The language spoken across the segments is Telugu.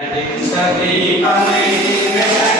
Thank you.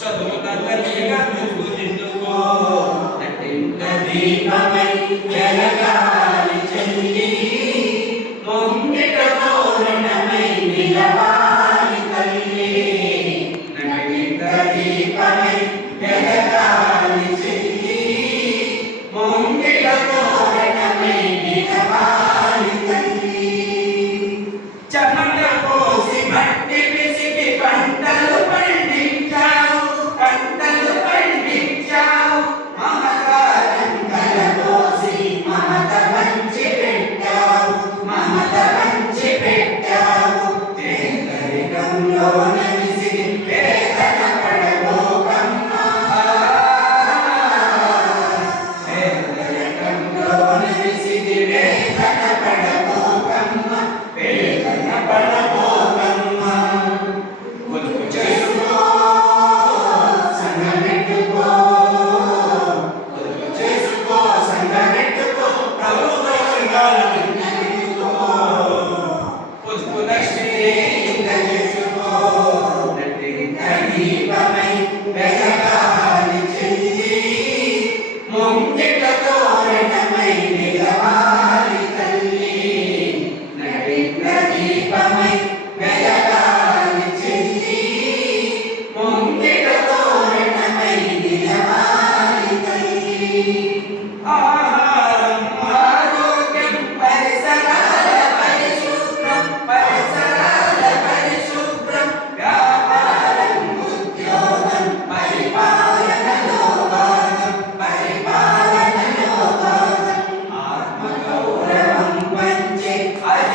చదువు తల్లి అందుకు నిండుకో దీపం